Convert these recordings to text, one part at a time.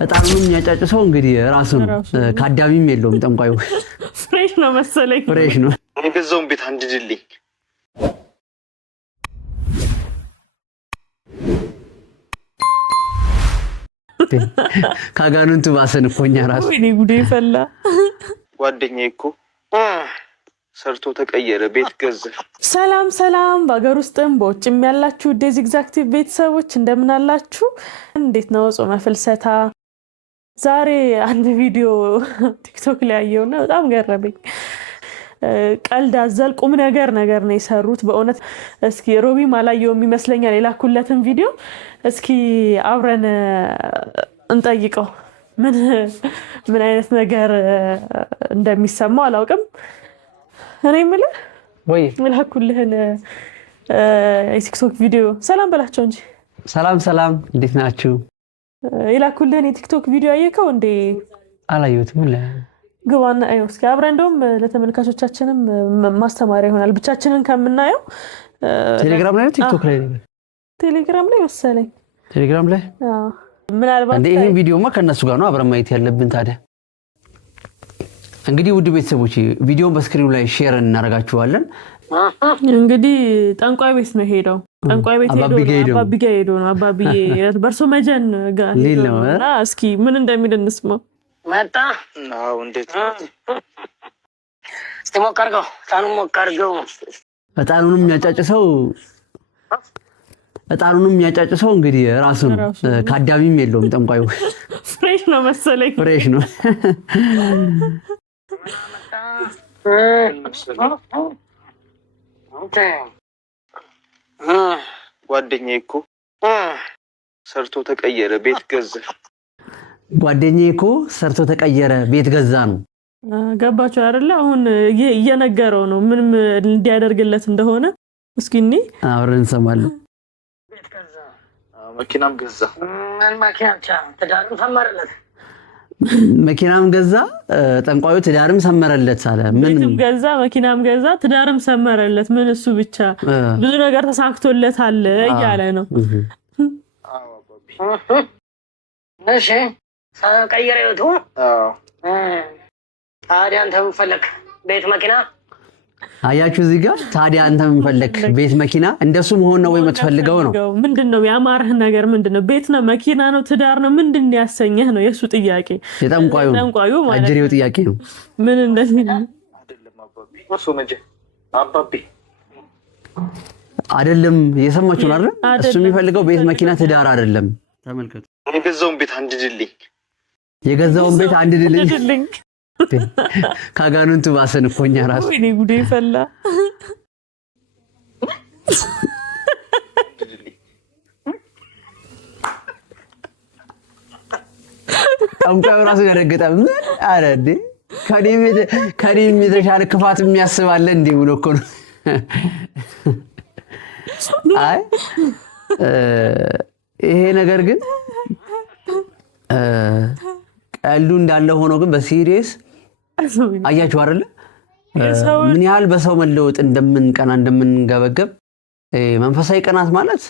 በጣም የሚያጫጭሰው እንግዲህ ራሱ ነው። ካዳሚም የለውም ጠንቋዩ። ፍሬሽ ነው መሰለኝ። ፍሬሽ ነው። የገዛውን ቤት አንድድልኝ። ካጋኑንቱ ባሰን እኮ እኛ ራሱ ወይኔ ጉዴ ፈላ። ጓደኛዬ እኮ ሰርቶ ተቀየረ፣ ቤት ገዛ። ሰላም ሰላም፣ በሀገር ውስጥም በውጭም ያላችሁ ዴዚግዛክቲቭ ቤተሰቦች እንደምን አላችሁ? እንዴት ነው ጾመ ፍልሰታ? ዛሬ አንድ ቪዲዮ ቲክቶክ ላይ ያየውና በጣም ገረመኝ። ቀልድ አዘል ቁም ነገር ነው የሰሩት በእውነት። እስኪ ሮቢም አላየውም ይመስለኛል የላኩለትን ቪዲዮ። እስኪ አብረን እንጠይቀው ምን አይነት ነገር እንደሚሰማው አላውቅም። እኔ የምልህ ወይ ላኩልህን የቲክቶክ ቪዲዮ ሰላም በላቸው እንጂ። ሰላም፣ እንዴት ናችሁ? የላኩልህን የቲክቶክ ቪዲዮ አየከው እንዴ? አላየሁትም። ግባና አየው እስኪ አብረን። እንደውም ለተመልካቾቻችንም ማስተማሪያ ይሆናል ብቻችንን ከምናየው። ቴሌግራም ላይ ቲክቶክ ላይ ነው? ቴሌግራም ላይ መሰለኝ። ቴሌግራም ላይ ምናልባት እንዴ ይሄን ቪዲዮማ ከነሱ ጋር ነው አብረን ማየት ያለብን። ታዲያ እንግዲህ ውድ ቤተሰቦች ቪዲዮውን በስክሪኑ ላይ ሼር እናደርጋችኋለን። እንግዲህ ጠንቋይ ቤት ነው ሄደው። ጠንቋይ ቤት ሄዶ ነው አባብዬ በርሶ መጀን ጋር ሄዶና እስኪ ምን እንደሚል እንስማው። መጣ ነው እንዴት እስቲ ሞቅ አድርገው፣ እጣኑንም የሚያጫጭሰው እንግዲህ ራሱ ነው። ካዳሚም የለውም ጠንቋዩ። ፍሬሽ ነው መሰለኝ። ፍሬሽ ነው። ጓደኛዬ እኮ ሰርቶ ተቀየረ፣ ቤት ገዛ። ጓደኛዬ እኮ ሰርቶ ተቀየረ፣ ቤት ገዛ ነው። ገባችሁ አይደለ? አሁን እየነገረው ነው ምንም እንዲያደርግለት እንደሆነ። እስኪ እኔ አብረን እንሰማለን። ቤት ገዛ፣ መኪናም ገዛ። ምን መኪና ብቻ ትዳርም ሰመረለት። መኪናም ገዛ፣ ጠንቋዩ ትዳርም ሰመረለት አለ። ምንም ገዛ፣ መኪናም ገዛ፣ ትዳርም ሰመረለት። ምን እሱ ብቻ ብዙ ነገር ተሳክቶለታል እያለ ነው። እሺ ቀየረ ይወጡ። ታዲያ አንተ ምን ፈለክ? ቤት መኪና? አያችሁ እዚህ ጋር ታዲያ አንተ ምን ፈለክ? ቤት መኪና? እንደሱ መሆን ነው ወይ የምትፈልገው ነው? ምንድነው ያማረህ ነገር ምንድነው? ቤት ነው መኪና ነው ትዳር ነው ምንድን ያሰኘህ ነው የሱ ጥያቄ። የጠንቋዩ ማለት አጅሬው ጥያቄ ነው። ምን እንደዚህ አይደለም አባቢ ወርሶ መጀ አባቢ አይደለም የሰማችሁ ነው አይደል? እሱ የሚፈልገው ቤት መኪና ትዳር አይደለም። ተመልከቱ። የገዛውን ቤት አንድድልኝ። የገዛውን ቤት አንድድልኝ። ካጋኑንቱ ባሰን እኮ እኛ ራሱ። ወይኔ ጉዴ ፈላ። ጠንቋዩ ራሱ ያደረገጠ ምን አረ እንዴ ከኔም የተሻለ ክፋት የሚያስባለ እንዴ ብሎ እኮ ነው። አይ ይሄ ነገር ግን ቀልዱ እንዳለ ሆኖ ግን በሲሪየስ አያችሁ አይደለ? ምን ያህል በሰው መለወጥ እንደምንቀና እንደምንገበገብ። መንፈሳዊ ቅናት ማለት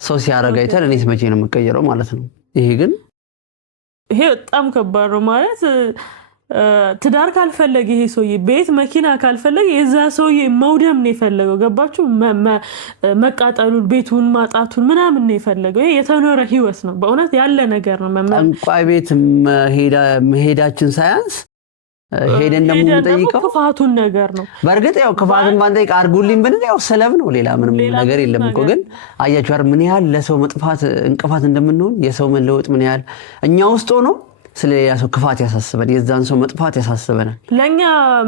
ሰው ሲያረጋ አይተን እኔስ መቼ ነው የምቀየረው ማለት ነው። ይሄ በጣም ከባድ ነው ማለት። ትዳር ካልፈለገ ይሄ ሰውዬ ቤት መኪና ካልፈለገ የዛ ሰውዬ መውደም ነው የፈለገው። ገባችሁ? መቃጠሉን ቤቱን ማጣቱን ምናምን ነው የፈለገው። ይሄ የተኖረ ህይወት ነው በእውነት ያለ ነገር ነው። ጠንቋይ ቤት መሄዳችን ሳያንስ ሄደን ደግሞ የምንጠይቀው ክፋቱን ነገር ነው። በእርግጥ ያው ክፋቱን ባንጠይቅ አድርጉልኝ ብንል ያው ሰለብ ነው፣ ሌላ ምንም ነገር የለም እኮ። ግን አያችሁ አይደል ምን ያህል ለሰው መጥፋት እንቅፋት እንደምንሆን፣ የሰው መለወጥ ምን ያህል እኛ ውስጥ ሆኖ ስለሌላ ሰው ክፋት ያሳስበን፣ የዛን ሰው መጥፋት ያሳስበናል። ለኛ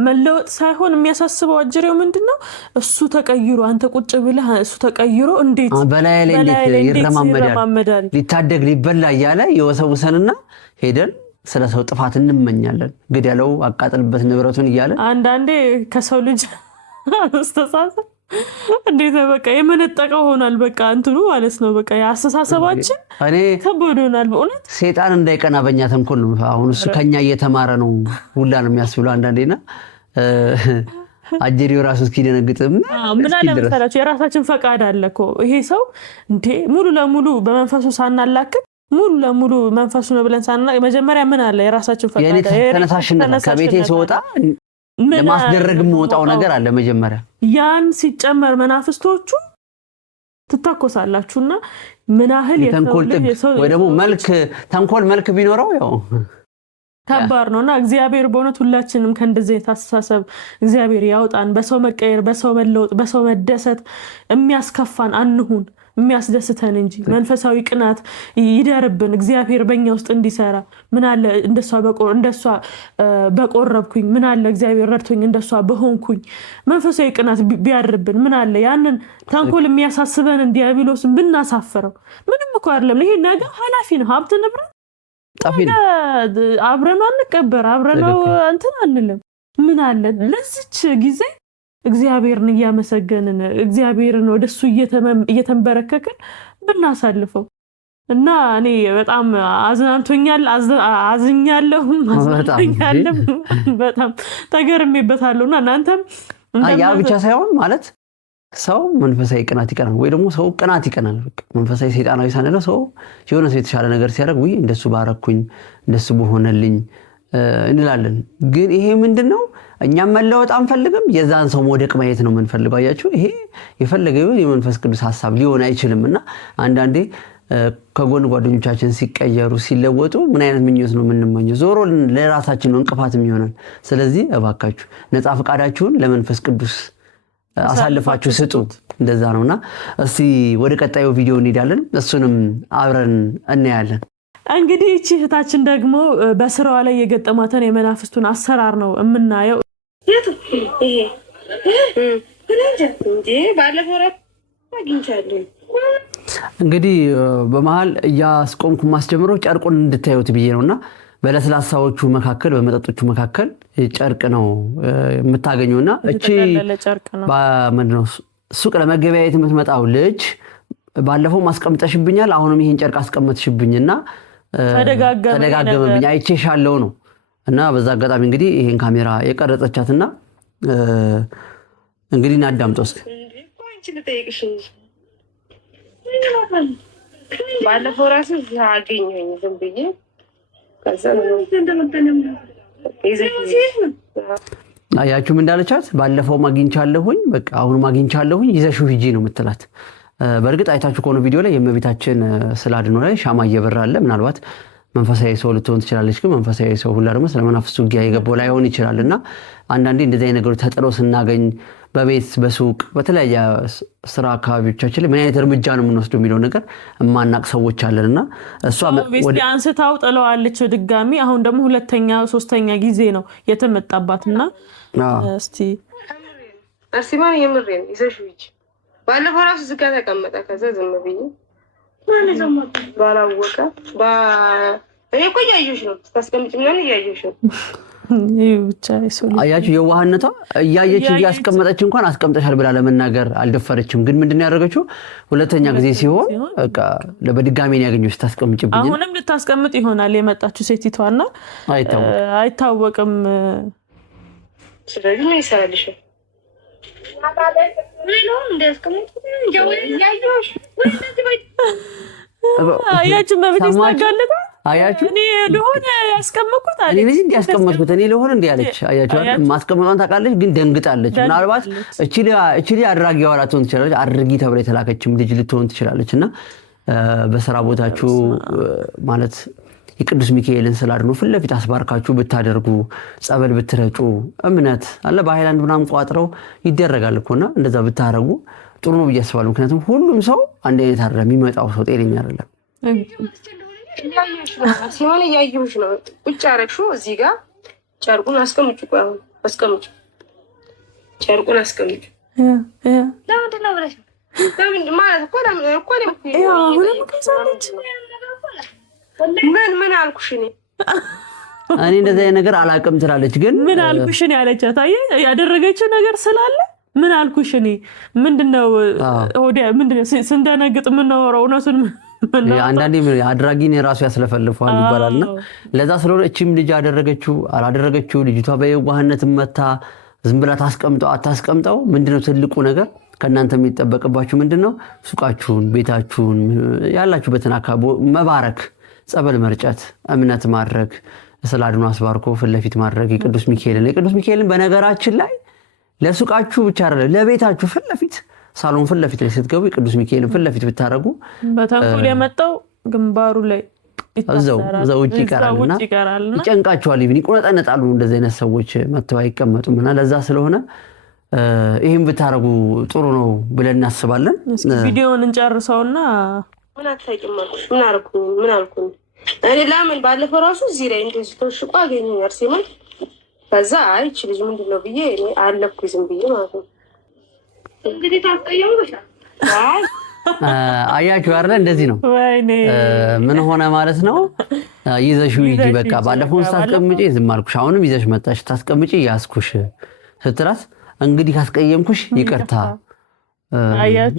መለወጥ ሳይሆን የሚያሳስበው አጅሬው ምንድነው? እሱ ተቀይሮ አንተ ቁጭ ብለህ እሱ ተቀይሮ እንዴት በላይ ላይ እንዴት ይረማመዳል፣ ሊታደግ ሊበላ እያለ የወሰውሰንና ሄደን ስለ ሰው ጥፋት እንመኛለን። ግደለው፣ አቃጥልበት ንብረቱን እያለ አንዳንዴ ከሰው ልጅ አስተሳሰብ እንዴት ነው በቃ የመነጠቀው ሆናል። በቃ እንትኑ ማለት ነው በቃ ያስተሳሰባችን ተበዶናል በእውነት። ሰይጣን እንዳይቀና በእኛ ተንኮል ነው። አሁን እሱ ከኛ እየተማረ ነው ሁላ ነው የሚያስብለው አንዳንዴና አጀሪው ራሱ እስኪደነግጥም ምን አለ መሰላችሁ የራሳችን ፈቃድ አለ እኮ። ይሄ ሰው እንዴ ሙሉ ለሙሉ በመንፈሱ ሳናላክ ሙሉ ለሙሉ መንፈሱ ነው ብለን ሳና መጀመሪያ ምን አለ የራሳችን ፈቃድ ተነሳሽነት ከቤቴ ሲወጣ ለማስደረግ የምወጣው ነገር አለ መጀመሪያ ያን ሲጨመር መናፍስቶቹ ትታኮሳላችሁና ምን ያህል ወይ ደግሞ ተንኮል መልክ ቢኖረው ያው ከባድ ነውና እግዚአብሔር በእውነት ሁላችንም ከእንደዚህ አስተሳሰብ እግዚአብሔር ያውጣን። በሰው መቀየር፣ በሰው መለወጥ፣ በሰው መደሰት የሚያስከፋን አንሁን፣ የሚያስደስተን እንጂ መንፈሳዊ ቅናት ይደርብን። እግዚአብሔር በእኛ ውስጥ እንዲሰራ ምን አለ እንደሷ በቆረብኩኝ፣ ምን አለ እግዚአብሔር ረድቶኝ እንደሷ በሆንኩኝ። መንፈሳዊ ቅናት ቢያድርብን ምን አለ ያንን ተንኮል የሚያሳስበን ዲያብሎስን ብናሳፍረው። ምንም እኮ አይደለም ይሄ ነገር ኃላፊ ነው። ሀብት ንብረት አብረነው አንቀበር፣ አብረነው እንትን አንልም። ምን አለ ለዚች ጊዜ እግዚአብሔርን እያመሰገንን እግዚአብሔርን ወደሱ እየተንበረከከን ብናሳልፈው እና እኔ በጣም አዝናንቶኛል፣ አዝኛለሁ፣ በጣም ተገርሜበታለሁና እናንተም ያ ብቻ ሳይሆን ማለት ሰው መንፈሳዊ ቅናት ይቀናል ወይ ደግሞ ሰው ቅናት ይቀናል። መንፈሳዊ ሰይጣናዊ ሳንለው ሰው የሆነ ሰው የተሻለ ነገር ሲያደርግ ወይ እንደሱ ባረኩኝ እንደሱ በሆነልኝ እንላለን። ግን ይሄ ምንድነው? እኛም መለወጥ አንፈልግም፣ የዛን ሰው መውደቅ ማየት ነው የምንፈልገው። አያችሁ ይሄ የፈለገው የመንፈስ ቅዱስ ሐሳብ ሊሆን አይችልምና አንዳንዴ ከጎን ጓደኞቻችን ሲቀየሩ ሲለወጡ ምን አይነት ምኞት ነው የምንመኘው? ዞሮ ለራሳችን ነው እንቅፋትም ይሆናል። ስለዚህ እባካችሁ ነፃ ፈቃዳችሁን ለመንፈስ ቅዱስ አሳልፋችሁ ስጡ። እንደዛ ነውና እስቲ ወደ ቀጣዩ ቪዲዮ እንሄዳለን፣ እሱንም አብረን እናያለን። እንግዲህ እቺ እህታችን ደግሞ በስራዋ ላይ የገጠማትን የመናፍስቱን አሰራር ነው የምናየው። እንግዲህ በመሃል እያስቆምኩ ማስጀምረው ጨርቁን እንድታዩት ብዬ ነውና በለስላሳዎቹ መካከል በመጠጦቹ መካከል ጨርቅ ነው የምታገኙና እቺ በመድነው ሱቅ ለመገበያየት የምትመጣው ልጅ ባለፈው ማስቀምጠሽብኛል፣ አሁንም ይሄን ጨርቅ አስቀምጥሽብኝና ተደጋገመብኝ አይቼሻለሁ ነው። እና በዛ አጋጣሚ እንግዲህ ይሄን ካሜራ የቀረጸቻትና እንግዲህ እናዳምጠው እስኪ። ባለፈው ራሱ አገኘኝ ዝም ብዬ አያችሁም እንዳለቻት ባለፈው ማግኝቻለሁኝ፣ በቃ አሁን ማግኝቻለሁኝ ይዘሽው ሂጂ ነው የምትላት። በእርግጥ አይታችሁ ከሆነ ቪዲዮ ላይ የእመቤታችን ስላድኖ ላይ ሻማ እየበራ አለ። ምናልባት መንፈሳዊ ሰው ልትሆን ትችላለች፣ ግን መንፈሳዊ ሰው ሁላ ደግሞ ስለመናፍስቱ ውጊያ የገባው ላይሆን ይችላልና አንዳንዴ እንደዚህ አይነት ነገሮች ተጥለው ስናገኝ በቤት በሱቅ በተለያየ ስራ አካባቢዎቻችን ላይ ምን አይነት እርምጃ ነው የምንወስደው የሚለው ነገር የማናቅ ሰዎች አለንና እሷ ወደ አንስታው ጥለዋለች ድጋሚ። አሁን ደግሞ ሁለተኛ ሶስተኛ ጊዜ ነው የተመጣባትና እስቲ አርሲማን የምሬን ይዘሽ ልጅ ባለፈው ራሱ ዝጋ ተቀመጠ። ከዛ ዝም ብዬ ማን ዘመት ባላወቀ እኔ እኮ እያየሁሽ ነው ታስቀምጪ ምናምን እያየሁሽ ነው። አያችሁ የዋህነቷ እያየች እያስቀመጠች እንኳን አስቀምጠሻል ብላ ለመናገር አልደፈረችም። ግን ምንድነው ያደረገችው? ሁለተኛ ጊዜ ሲሆን በቃ በድጋሚ ነው ያገኘሽ ታስቀምጪብኝ። አሁንም ልታስቀምጥ ይሆናል የመጣችው ሴቲቷና አይታወቅም። ስለዚህ ምን ይሰራልሽ? አያችሁ በቤት ይስተጋለታ አያችሁ እኔ ለሆነ ያስቀመጥኩት አለች እኔ እንዴ ያስቀመጥኩት እኔ ለሆነ እንዴ አለች። አያችሁ ማስቀመጧን ታውቃለች፣ ግን ደንግጣለች። ምናልባት እቺ አድራጊዋ ልትሆን ትችላለች፣ አድርጊ ተብላ የተላከችም ልጅ ልትሆን ትችላለችና በስራ ቦታችሁ ማለት የቅዱስ ሚካኤልን ስላድኖ ፊት ለፊት አስባርካችሁ ብታደርጉ ጸበል ብትረጩ እምነት አለ በሃይላንድ ምናምን ቋጥረው ይደረጋል እኮና እንደዛ ብታረጉ ጥሩ ነው ብዬ አስባለሁ። ምክንያቱም ሁሉም ሰው አንድ አይነት አይደለም፣ የሚመጣው ሰው ጤነኛ አይደለም። ሲሆን እያየሁሽ ነው። ቁጭ አደረግሽው እዚህ ጋር ጨርቁን አስቀምጪ። ቆይ አሁን አስቀምጪ፣ ጨርቁን አስቀምጪ። ለምንድን ነው ብለሽ ለምን ማለት እኮ ለምን እኮ ነው ምን አልኩሽ? እኔ እንደዛ ነገር አላውቅም ትላለች። ግን ምን አልኩሽ እኔ አለቻት። አየህ ያደረገችው ነገር ስላለ ምን አልኩሽ እኔ ምንድነው ወዲያ ምንድነው ስንደነግጥ የምናወራው እውነቱን አንዳንዴ አድራጊን ራሱ ያስለፈልፈዋል ይባላልና ለዛ ስለሆነ እቺም ልጅ አደረገችው አላደረገችው ልጅቷ በየዋህነት መታ ዝም ብላ ታስቀምጠው አታስቀምጠው ምንድነው ትልቁ ነገር ከናንተ የሚጠበቅባችሁ ምንድነው ሱቃችሁን ቤታችሁን ያላችሁበትን አካባቢ መባረክ ጸበል መርጨት፣ እምነት ማድረግ፣ ስለ አድኖ አስባርኮ ፊት ለፊት ማድረግ የቅዱስ ሚካኤልን በነገራችን ላይ ለሱቃችሁ ብቻ አይደለም ለቤታችሁ ፊት ለፊት ሳሎን ፊት ለፊት ላይ ስትገቡ የቅዱስ ሚካኤልን ፊት ለፊት ብታረጉ በተንኮል የመጣው ግንባሩ ላይ እዛው ውጭ ይቀራልና ይጨንቃቸዋል፣ ይቆነጠነጣሉ። እንደዚህ አይነት ሰዎች መተው አይቀመጡም እና ለዛ ስለሆነ ይሄን ብታረጉ ጥሩ ነው ብለን እናስባለን። ቪዲዮውን እንጨርሰውና ምን አታውቂማለሽ? ምን አልኩኝ እኔ ለምን ባለፈው ራሱ እዚህ ላይ እንደዚህ ተሽቆ አገኘኝ አርሴማ። ከዛ አይች ልጅ ምንድነው ብዬ እኔ አለኩኝ ዝም ብዬ ማለት ነው። እንግዲህ ታስቀየሙሽ አያችሁ አይደል? እንደዚህ ነው። ምን ሆነ ማለት ነው? ይዘሽው ሂጂ በቃ ባለፈው ስታስቀምጪ ዝም አልኩሽ፣ አሁንም ይዘሽ መጣሽ ታስቀምጪ ያስኩሽ ስትላት እንግዲህ ካስቀየምኩሽ ይቅርታ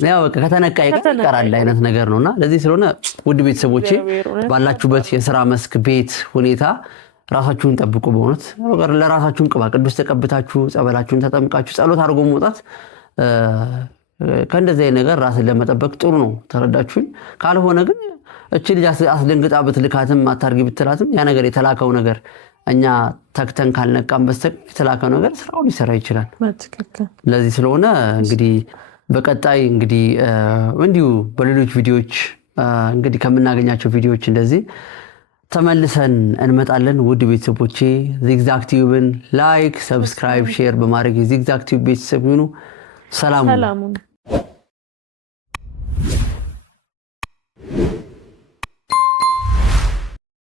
ያው በቃ ከተነቃ ይቀራል አይነት ነገር ነውና ለዚህ ስለሆነ ውድ ቤተሰቦቼ ባላችሁበት የሥራ መስክ ቤት ሁኔታ ራሳችሁን ጠብቁ። በእውነት ለራሳችሁን ቅባ ቅዱስ ተቀብታችሁ ጸበላችሁን ተጠምቃችሁ ጸሎት አድርጎ መውጣት ከእንደዚህ ነገር ራስን ለመጠበቅ ጥሩ ነው። ተረዳችሁኝ? ካልሆነ ግን እቺ ልጅ አስደንግጣ ብትልካትም አታርጊ ብትላትም ያ ነገር የተላከው ነገር እኛ ተክተን ካልነቃም በስተቀር የተላከው ነገር ስራውን ሊሰራ ይችላል። ለዚህ ስለሆነ እንግዲህ በቀጣይ እንግዲህ እንዲሁ በሌሎች ቪዲዮዎች እንግዲህ ከምናገኛቸው ቪዲዮዎች እንደዚህ ተመልሰን እንመጣለን። ውድ ቤተሰቦቼ ዚግዛግ ቲዩብን ላይክ፣ ሰብስክራይብ፣ ሼር በማድረግ የዚግዛግ ቲዩብ ቤተሰብ ይሁኑ። ሰላም